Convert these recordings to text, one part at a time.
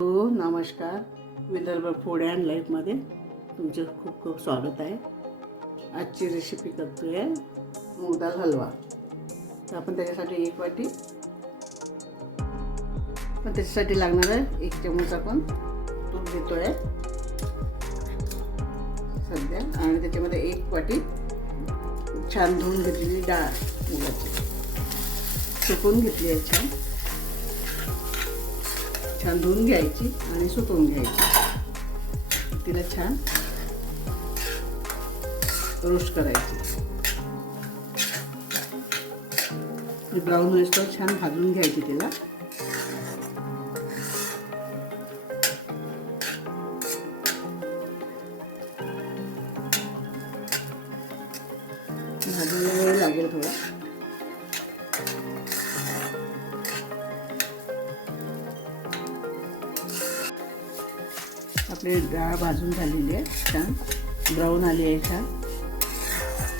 हो, नमस्कार. Vidarbha food and लाईफमध्ये तुमचं खूप खूप स्वागत आहे. आजची रेसिपी करतो आहे मूग दाल हलवा. तर आपण त्याच्यासाठी एक वाटी, पण त्याच्यासाठी लागणार आहे एक चमच आपण तूप घेतो आहे सध्या. आणि त्याच्यामध्ये एक वाटी छान धुवून घेतलेली डाळ मुगाची. सुकून घेतली आहे छान. छान धुवून घ्यायची आणि सुकवून घ्यायची. तिला छान रोस्ट करायची. ब्राऊन होईस्तोवर छान भाजून घ्यायची तिला. भाजायला वेळ लागेल थोडा. आपली डाळ भाजून झालेली आहे. छान. ब्राऊन आली आहे छान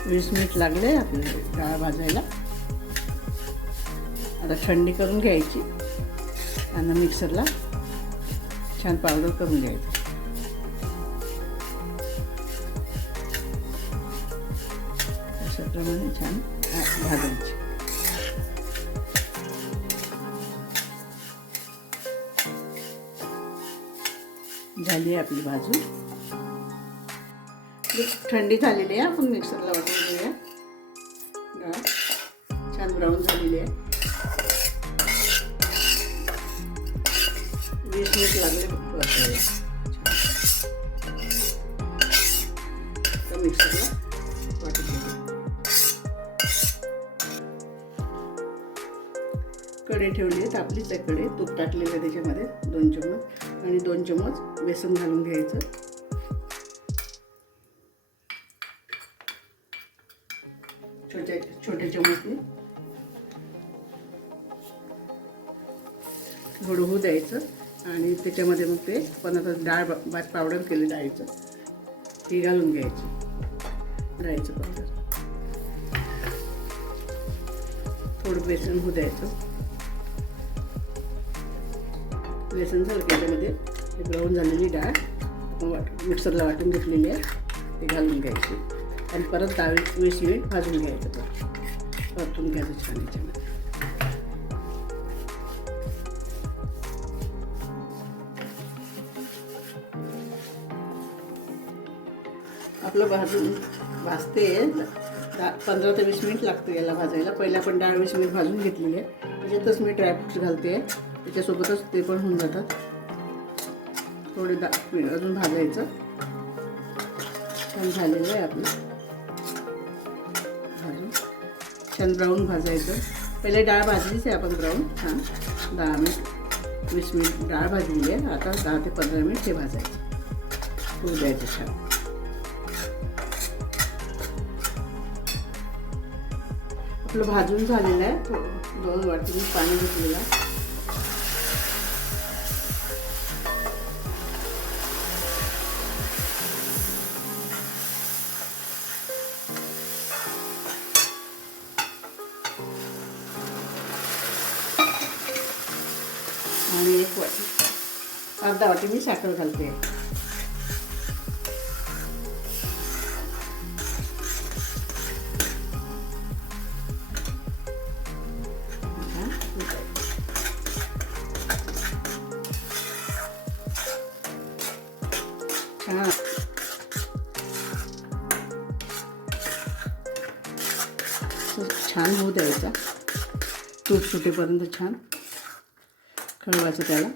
वीस मिनिट लागले आपली डाळ भाजायला. आता थंडी करून घ्यायची. आणि मिक्सरला छान पावडर करून घ्यायची. अशाप्रमाणे छान भाजायची. झाली आहे आपली भाजी. थंडी झालेली आहे आपण मिक्सरला वाटून घेऊया. डाळ छान ब्राऊन झालेली आहे. वीस मिनिट लागले फक्त मिक्सरला वाटून घेऊया. ठेवली आहे आपलीच आहे कढई तूप टाकलेलं आहे त्याच्यामध्ये दोन चम्मच. आणि दोन चम्मच बेसन घालून घ्यायचं. छोट्या छोट्या चमचने थोडं होऊ द्यायचं. आणि त्याच्यामध्ये मग ते पण आता डाळ भात पावडर केली डाळीचं. ती घालून घ्यायची. डाळीचं पावडर थोडं बेसन होऊ द्यायचं. बेसन झालं त्याच्यामध्ये हे ब्राऊन झालेली डाळ आपण वाट मिक्सरला वाटून घेतलेली आहे. ते घालून घ्यायची. आणि परत दहा वीस मिनिट भाजून घ्यायचं तर परतून घ्यायचं छान याच्यामध्ये. आपलं भाजून भाजते दहा पंधरा ते वीस मिनिट लागतं याला भाजायला. पहिला पण डाळ वीस मिनिट भाजून घेतलेली. आहे त्याच्यातच मी ड्रायफ्रूट्स घालते. त्याच्यासोबतच ते पण होऊन जातात. थोडे दा अजून भाजायचं. छान झालेलं आहे आपलं. भाजून. छान ब्राऊन भाजायचं. पहिले डाळ भाजलीच आहे आपण ब्राऊन छान दहा मिनिट वीस मिनिट डाळ भाजलेली आहे. आता दहा ते पंधरा मिनिट हे भाजायचं. होऊ द्यायचं छान. आपलं भाजून झालेलं आहे. दोन वाटी पाणी घेतलेलं एक वाटी अर्धा वाटी मी साखर घालते. छान छान होऊ द्यायचा. तूप सुटेपर्यंत छान. हलवायचं त्याला.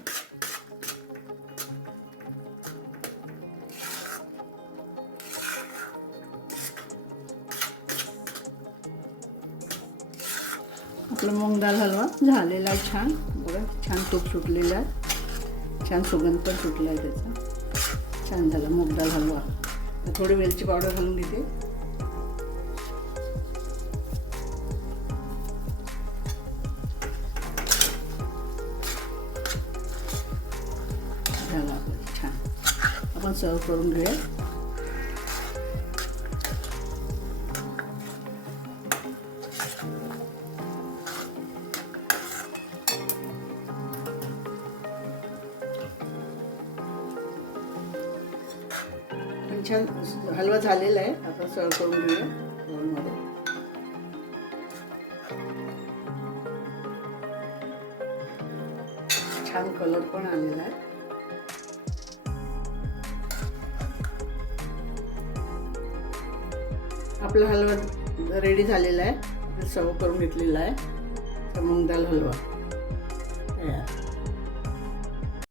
आपलं मूग दाल हलवा झालेला आहे छान. बघा छान तूप सुटलेलं आहे. छान सुगंध पण सुटला आहे त्याचा. छान झाला मूग दाल हलवा. थोडी वेलची पावडर घालून घेते घ्यावा छान आपण सर्व करून घेऊया छान हलवा झालेला आहे आपण सर्व करून घेऊया छान कलर पण आलेला आहे. आपला हलवा रेडी झालेला आहे. सर्व करून घेतलेला आहे. तर दाल हलवा. तयार.